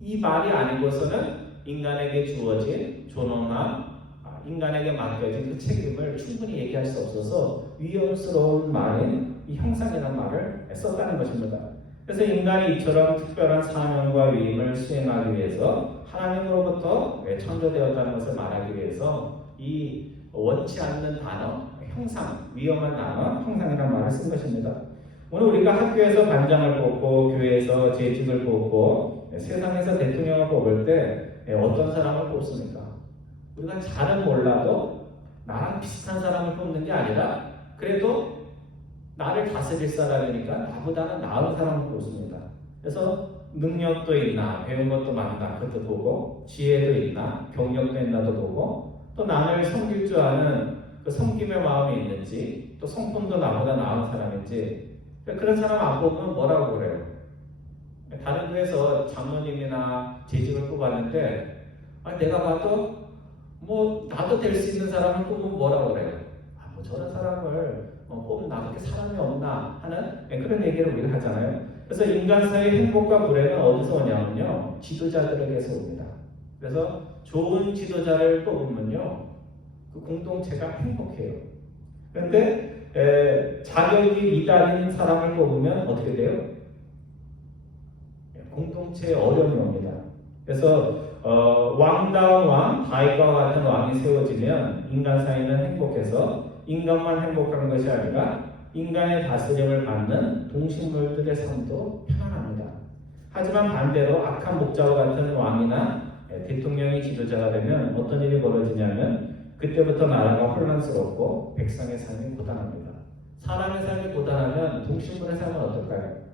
이 말이 아니고서는 인간에게 주어진 존엄함, 인간에게 맡겨진 그 책임을 충분히 얘기할 수 없어서 위험스러운 말인 이 형상이라는 말을 썼다는 것입니다. 그래서 인간이 이처럼 특별한 사명과 위임을 수행하기 위해서 하나님으로부터 창조되었다는 것을 말하기 위해서 이 원치 않는 단어, 형상, 위험한 단어, 형상이라는 말을 쓴 것입니다. 오늘 우리가 학교에서 반장을 뽑고 교회에서 재직을 뽑고 세상에서 대통령을 뽑을 때 어떤 사람을 뽑습니까? 우리가 잘은 몰라도 나랑 비슷한 사람을 뽑는 게 아니라 그래도 나를 다스릴 사람이니까 나보다는 나은 사람을 뽑습니다. 그래서 능력도 있나, 배운 것도 많나 그것도 보고, 지혜도 있나, 경력도 있나도 보고, 또 나를 섬길 줄 아는 그 섬김의 마음이 있는지, 또 성품도 나보다 나은 사람인지, 그런 사람 안 뽑으면 뭐라고 그래요? 다른 교회에서 장로님이나 재직을 뽑았는데 내가 봐도 나도 될 수 있는 사람을 뽑으면 뭐라고 그래요? 저런 사람을 뽑으면 나밖에 사람이 없나 하는 그런 얘기를 우리가 하잖아요. 그래서 인간사의 행복과 불행은 어디서 오냐면요, 지도자들에게서 옵니다. 그래서 좋은 지도자를 뽑으면요, 그 공동체가 행복해요. 그런데 자격이 미달인 사람을 뽑으면 어떻게 돼요? 공동체에 어려움이 옵니다. 그래서 왕다운 왕, 다윗과 같은 왕이 세워지면 인간 사이는 행복해서 인간만 행복한 것이 아니라 인간의 다스림을 받는 동식물들의 삶도 편안합니다. 하지만 반대로 악한 목자와 같은 왕이나 대통령이 지도자가 되면 어떤 일이 벌어지냐면 그때부터 나라가 혼란스럽고 백성의 삶이 고단합니다. 사람의 삶이 고단하면 동식물의 삶은 어떨까요?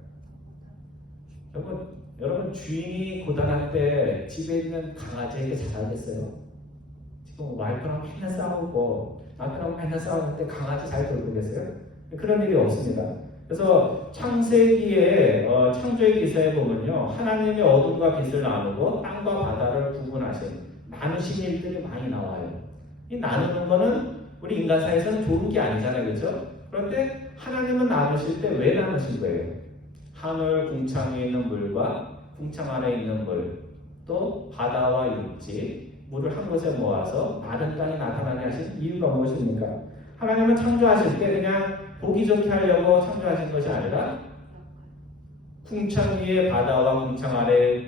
여러분 주인이 고단할 때 집에 있는 강아지에게 잘하겠어요? 지금 와이프랑 맨날 싸우고 남편하고 맨날 싸울 때 강아지 잘 돌보고 계세요? 그런 일이 없습니다. 그래서 창세기의 창조의 기사에 보면요, 하나님이 어둠과 빛을 나누고 땅과 바다를 구분하신 나누신 일들이 많이 나와요. 이 나누는 거는 우리 인간 사이에서는 좋은 게 아니잖아요, 그렇죠? 그런데 하나님은 나누실 때 왜 나누신 거예요? 하늘 궁창에 있는 물과 궁창 안에 있는 물, 또 바다와 육지, 물을 한 곳에 모아서 마른 땅이 나타나게 하신 이유가 무엇입니까? 하나님은 창조하실 때 그냥 보기 좋게 하려고 창조하신 것이 아니라 궁창 위에 바다와 궁창 아래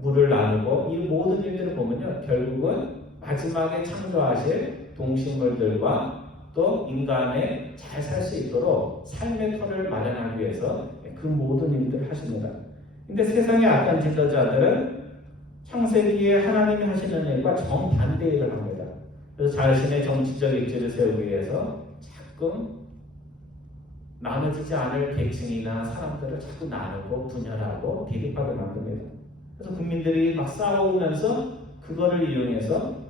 물을 나누고 이 모든 일들을 보면요, 결국은 마지막에 창조하실 동식물들과 또 인간의 잘 살 수 있도록 삶의 터를 마련하기 위해서 그 모든 일들을 하십니다. 근데 세상의 악한 지도자들은 창세기에 하나님이 하시는 일과 정반대 일을 합니다. 그래서 자신의 정치적 입지를 세우기 위해서 자꾸 나눠지지 않을 계층이나 사람들을 자꾸 나누고 분열하고 비립하게 만듭니다. 그래서 국민들이 막 싸우면서 그거를 이용해서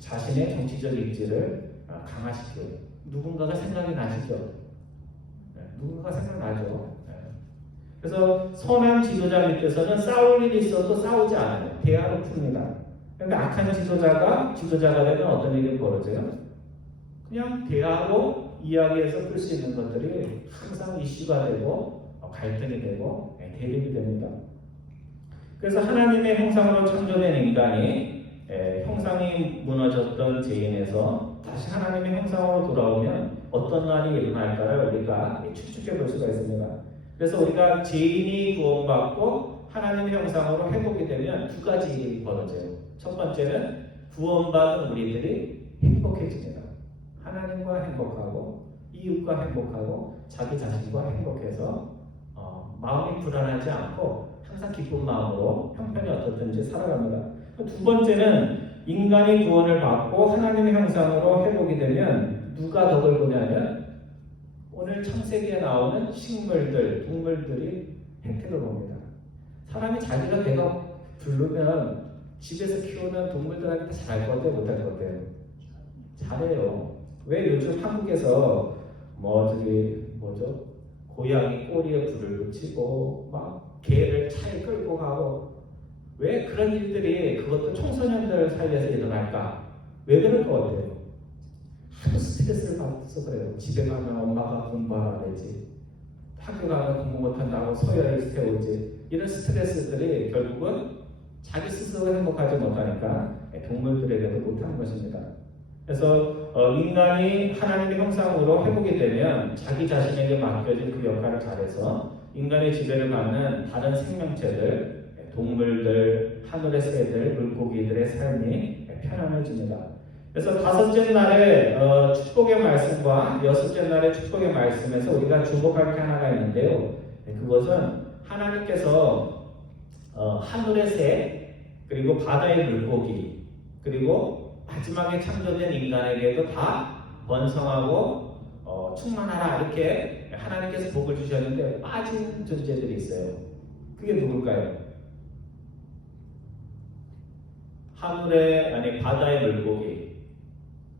자신의 정치적 입지를 강화시켜요. 누군가가 생각이 나시죠? 누군가가 생각나죠? 그래서 선한 지도자 밑에서는 싸울 일이 있어도 싸우지 않아요. 대화로 풉니다. 그런데 악한 지도자가 되면 어떤 일이 벌어져요? 그냥 대화로 이야기해서 풀 수 있는 것들이 항상 이슈가 되고 갈등이 되고 대립이 됩니다. 그래서 하나님의 형상으로 창조된 인간이 형상이 무너졌던 죄인에서 다시 하나님의 형상으로 돌아오면 어떤 날이 일어날까를 우리가 추측해 볼 수가 있습니다. 그래서 우리가 죄인이 구원받고 하나님의 형상으로 회복이 되면 두 가지 일이 벌어져요. 첫 번째는 구원받은 우리들이 행복해집니다. 하나님과 행복하고 이웃과 행복하고 자기 자신과 행복해서 마음이 불안하지 않고 항상 기쁜 마음으로 형편이 어떻든지 살아갑니다. 두 번째는 인간이 구원을 받고 하나님의 형상으로 회복이 되면 누가 덕을 보냐면 오늘 창세기에 나오는 식물들, 동물들이 혜택을 봅니다. 사람이 자기가 배가 부르면 집에서 키우는 동물들한테 잘할 것 같아요? 못할 것 같아요? 잘해요. 왜 요즘 한국에서 고양이 꼬리에 불을 붙이고 막 개를 차에 끌고 가고 왜 그런 일들이 그것도 청소년들 사이에서 일어날까? 왜 그럴 것 같아요? 하도 스트레스를 받아서 그래요. 집에 가면 엄마가 공부하라 그러지, 학교 가면 공부 못한다고 서열을 세우지. 이런 스트레스들이 결국은 자기 스스로 행복하지 못하니까 동물들에게도 못하는 것입니다. 그래서 인간이 하나님의 형상으로 회복이 되면 자기 자신에게 맡겨진 그 역할을 잘해서 인간의 지배를 받는 다른 생명체들, 동물들, 하늘의 새들, 물고기들의 삶이 편안해집니다. 그래서 다섯째 날의 축복의 말씀과 여섯째 날의 축복의 말씀에서 우리가 주목할 게 하나가 있는데요. 그것은 하나님께서 하늘의 새, 그리고 바다의 물고기, 그리고 마지막에 창조된 인간에게도 다 번성하고 충만하라 이렇게 하나님께서 복을 주셨는데 빠진 존재들이 있어요. 그게 누굴까요? 바다의 물고기,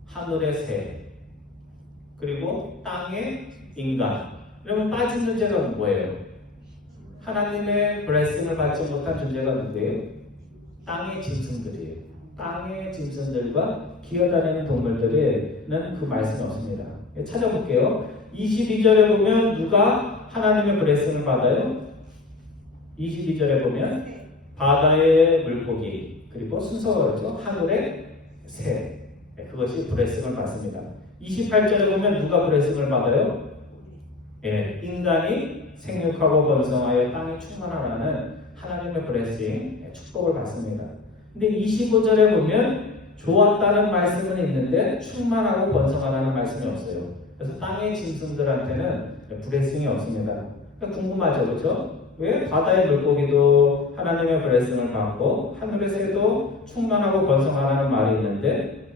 하늘의 새, 그리고 땅의 인간. 그러면 빠진 존재가 뭐예요? 하나님의 블레싱을 받지 못한 존재가 누구예요? 땅의 짐승들이에요. 땅의 짐승들과 기어다니는 동물들에는 그 말씀이 없습니다. 찾아볼게요. 22절에 보면 누가 하나님의 블레싱을 받아요? 22절에 보면 바다의 물고기, 그리고 순서가 하늘의 새, 그것이 블레싱을 받습니다. 28절에 보면 누가 블레싱을 받아요? 인간이 생육하고 번성하여 땅이 충만하라는 하나님의 블레싱, 축복을 받습니다. 근데 25절에 보면 좋았다는 말씀은 있는데 충만하고 번성하라는 말씀이 없어요. 그래서 땅의 짐승들한테는 블레싱이 없습니다. 그러니까 궁금하죠, 그렇죠? 왜 바다의 물고기도 하나님의 블레싱을 받고 하늘의 새도 충만하고 번성하라는 말이 있는데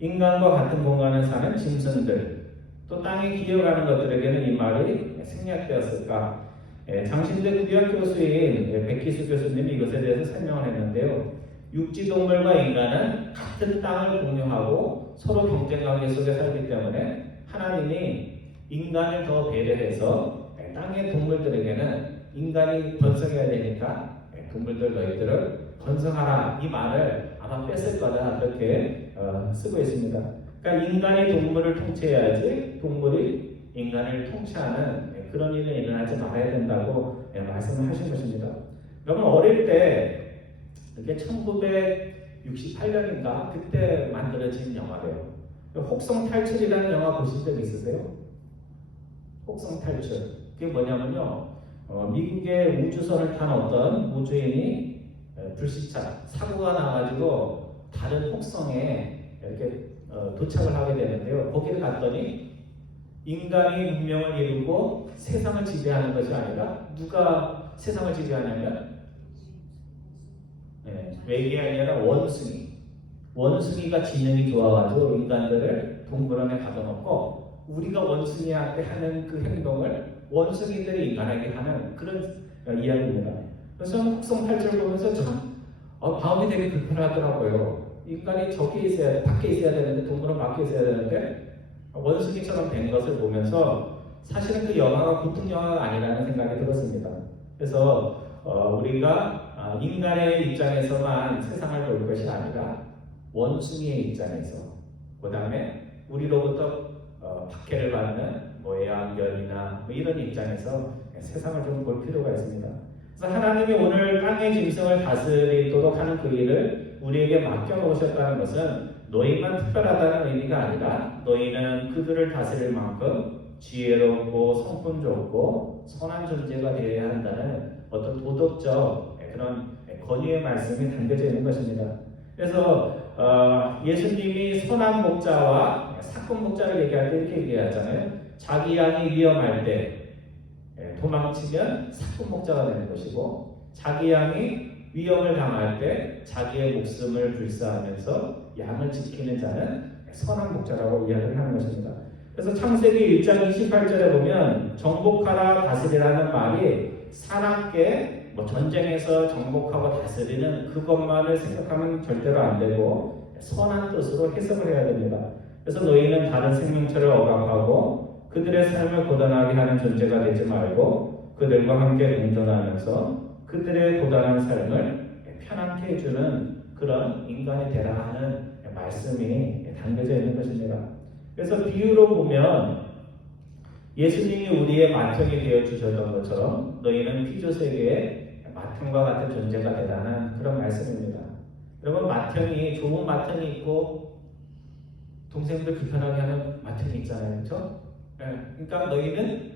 인간과 같은 공간에 사는 짐승들 또 땅에 기어가는 것들에게는 이 말이 생략되었을까? 장신대 구약 교수인 백기수 교수님이 이것에 대해서 설명을 했는데요. 육지동물과 인간은 같은 땅을 공유하고 서로 경쟁 관계 속에 살기 때문에 하나님이 인간을 더 배려해서 땅의 동물들에게는 인간이 번성해야 되니까 동물들 너희들을 번성하라 이 말을 아마 뺐을 거다 그렇게 쓰고 있습니다. 그러니까 인간이 동물을 통치해야지 동물이 인간을 통치하는 그런 일은 일어나지 말아야 된다고 말씀을 하신 것입니다. 여러분 어릴 때 이게 1968년인가 그때 만들어진 영화래요. 혹성 탈출이라는 영화 보신 적 있으세요? 혹성 탈출. 그게 뭐냐면요. 미국의 우주선을 탄 어떤 우주인이 불시착 사고가 나가지고 다른 혹성에 이렇게 도착을 하게 되는데요. 거기를 갔더니 인간이 문명을 이루고 세상을 지배하는 것이 아니라 누가 세상을 지배하냐면 외계가 아니라 원숭이가 지능이 좋아가지고 인간들을 동물원에 가둬놓고 우리가 원숭이한테 하는 그 행동을 원숭이들이 인간에게 하는 그런 이야기입니다. 그래서 저는 혹성 탈출 보면서 참 마음이 되게 불편하더라고요. 인간이 저기 있어야 돼, 밖에 있어야 되는데 동물은 밖에 있어야 되는데 원숭이처럼 된 것을 보면서 사실은 그 영화가 보통 영화가 아니라는 생각이 들었습니다. 그래서 우리가 인간의 입장에서만 세상을 볼 것이 아니라 원숭이의 입장에서 그 다음에 우리로부터 박해를 받는 애완견이나 이런 입장에서 세상을 좀 볼 필요가 있습니다. 그래서 하나님이 오늘 땅의 짐승을 다스리도록 하는 그 일을 우리에게 맡겨놓으셨다는 것은 너희만 특별하다는 의미가 아니라 너희는 그들을 다스릴 만큼 지혜롭고 성품 좋고 선한 존재가 되어야 한다는 어떤 도덕적 그런 권위의 말씀이 담겨져 있는 것입니다. 그래서 예수님이 선한 목자와 사건 목자를 얘기할 때 이렇게 얘기하잖아요. 자기 양이 위험할 때 도망치면 사건 목자가 되는 것이고 자기 양이 위험을 당할 때 자기의 목숨을 불사하면서 양을 지키는 자는 선한 목자라고 이야기를 하는 것입니다. 그래서 창세기 1장 28절에 보면 정복하라 다스리라는 말이 사납게 전쟁에서 정복하고 다스리는 그것만을 생각하면 절대로 안 되고 선한 뜻으로 해석을 해야 됩니다. 그래서 너희는 다른 생명체를 억압하고 그들의 삶을 고단하게 하는 존재가 되지 말고 그들과 함께 공존하면서 그들의 고단한 삶을 편안케 해주는 그런 인간이 되라 하는 말씀이 담겨져 있는 것입니다. 그래서 비유로 보면 예수님이 우리의 맏형이 되어 주셨던 것처럼 너희는 피조세계의 맏형과 같은 존재가 되라는 그런 말씀입니다. 여러분 맏형이 좋은 맏형이 있고 동생들 불편하게 하는 맏형이 있잖아요, 그렇죠? 그러니까 너희는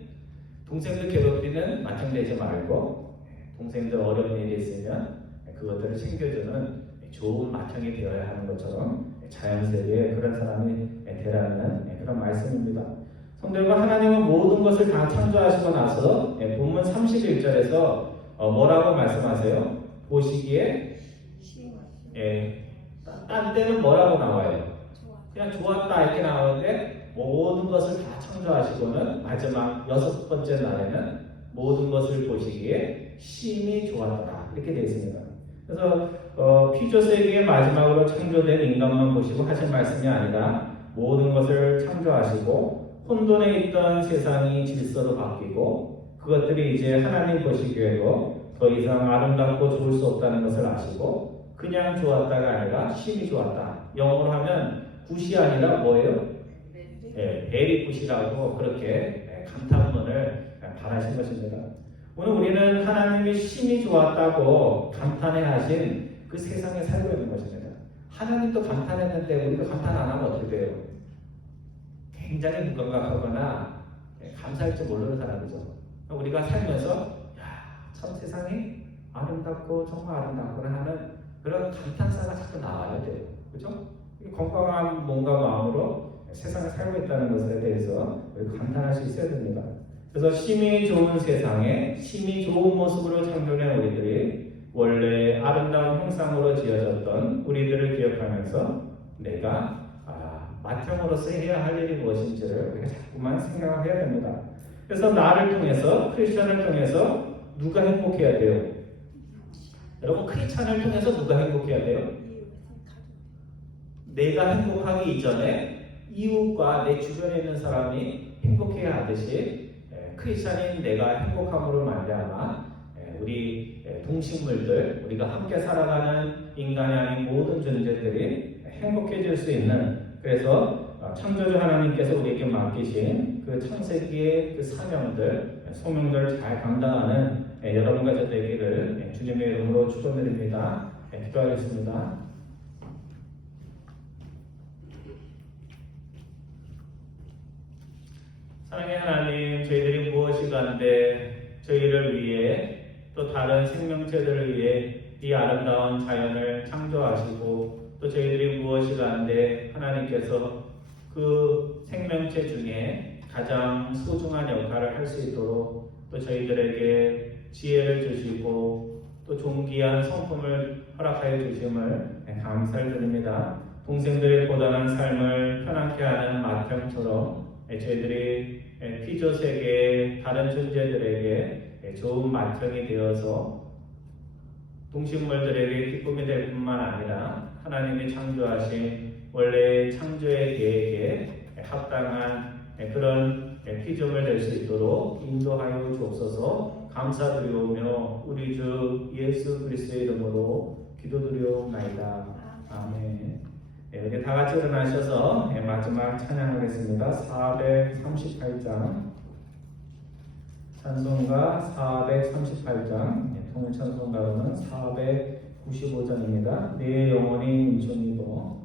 동생들 괴롭히는 맏형 되지 말고 동생들 어려운 일이 있으면 그것들을 챙겨주는 좋은 맏형이 되어야 하는 것처럼 자연세계에 그런 사람이 되라는 그런 말씀입니다. 성도여러분, 하나님은 모든 것을 다 창조하시고 나서 본문 31절에서 뭐라고 말씀하세요? 보시기에 딴 데는 뭐라고 나와요? 그냥 좋았다 이렇게 나오는데 모든 것을 다 창조하시고는 마지막 6번째 날에는 모든 것을 보시기에 심히 좋았더라 이렇게 되어 있습니다. 그래서 피조세계의 마지막으로 창조된 인간만 보시고 하신 말씀이 아니라 모든 것을 창조하시고 혼돈에 있던 세상이 질서로 바뀌고 그것들이 이제 하나님 보시기에도 더 이상 아름답고 좋을 수 없다는 것을 아시고 그냥 좋았다가 아니라 심히 좋았다. 영어로 하면 굿이 아니라 뭐예요? 베리 굿이라고 그렇게 감탄문을 바라신 것입니다. 오늘 우리는 하나님이 심히 좋았다고 감탄해 하신 그 세상에 살고 있는 것입니다. 하나님도 감탄했는데 우리가 감탄 안 하면 어떻게 돼요? 굉장히 무감각하거나 감사할 줄 모르는 사람이죠. 우리가 살면서 참 세상이 아름답고 정말 아름답구나 하는 그런 감탄사가 자꾸 나와야 돼요. 그죠? 건강한 몸과 마음으로 세상을 살고 있다는 것에 대해서 감탄할 수 있어야 됩니다. 그래서 심이 좋은 세상에 심이 좋은 모습으로 창조된 우리들이 원래 아름다운 형상으로 지어졌던 우리들을 기억하면서 내가 맏형으로서 해야 할 일이 무엇인지를 우리가 자꾸만 생각을 해야 됩니다. 그래서 나를 통해서, 크리스천을 통해서 누가 행복해야 돼요? 여러분, 크리스천을 통해서 누가 행복해야 돼요? 내가 행복하기 이전에 이웃과 내 주변에 있는 사람이 행복해야 하듯이 크리스천인 내가 행복함으로 말미암아 우리 동식물들, 우리가 함께 살아가는 인간이 아닌 모든 존재들이 행복해질 수 있는, 그래서 창조주 하나님께서 우리에게 맡기신 그 창세기의 그 사명들, 소명들을 잘 감당하는 여러분과 저 되기를 주님의 이름으로 축원드립니다. 기도하겠습니다. 사랑의 하나님, 저희들이 무엇이 간데 저희를 위해 또 다른 생명체들을 위해 이 아름다운 자연을 창조하시고 또 저희들이 무엇이 간데 하나님께서 그 생명체 중에 가장 소중한 역할을 할 수 있도록 또 저희들에게 지혜를 주시고 또 존귀한 성품을 허락하여 주심을 감사를 드립니다. 동생들의 고단한 삶을 편안케 하는 맏형처럼 저희들이 피조 세계의 다른 존재들에게 좋은 맏형이 되어서 동식물들에게 기쁨이 될 뿐만 아니라 하나님이 창조하신 원래 창조의 계획에 합당한 그런 피조물 될 수 있도록 인도하여 주옵소서. 감사드리오며 우리 주 예수 그리스도의 이름으로 기도드리옵나이다. 아멘. 우리 다 같이 일어나셔서 마지막 찬양하겠습니다. 438장 찬송가 438장 통일 찬송가로는 495장입니다. 내 영혼이 인천이고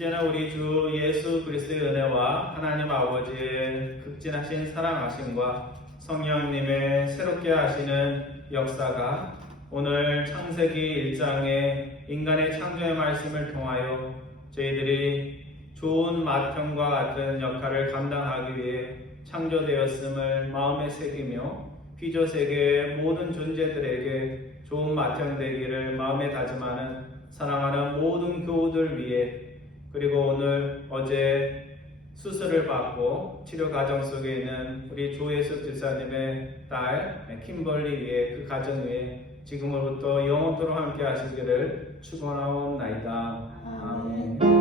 이제는 우리 주 예수 그리스도의 은혜와 하나님 아버지의 극진하신 사랑하심과 성령님의 새롭게 하시는 역사가 오늘 창세기 1장의 인간의 창조의 말씀을 통하여 저희들이 좋은 맏형과 같은 역할을 감당하기 위해 창조되었음을 마음에 새기며 피조 세계의 모든 존재들에게 좋은 맏형 되기를 마음에 다짐하는 사랑하는 모든 교우들 위해, 그리고 오늘 어제 수술을 받고 치료 과정 속에 있는 우리 조혜수 집사님의 딸 킴벌리 위해, 그 가정 위해 지금으로부터 영원토록 함께 하시기를 축원하옵나이다. 아멘.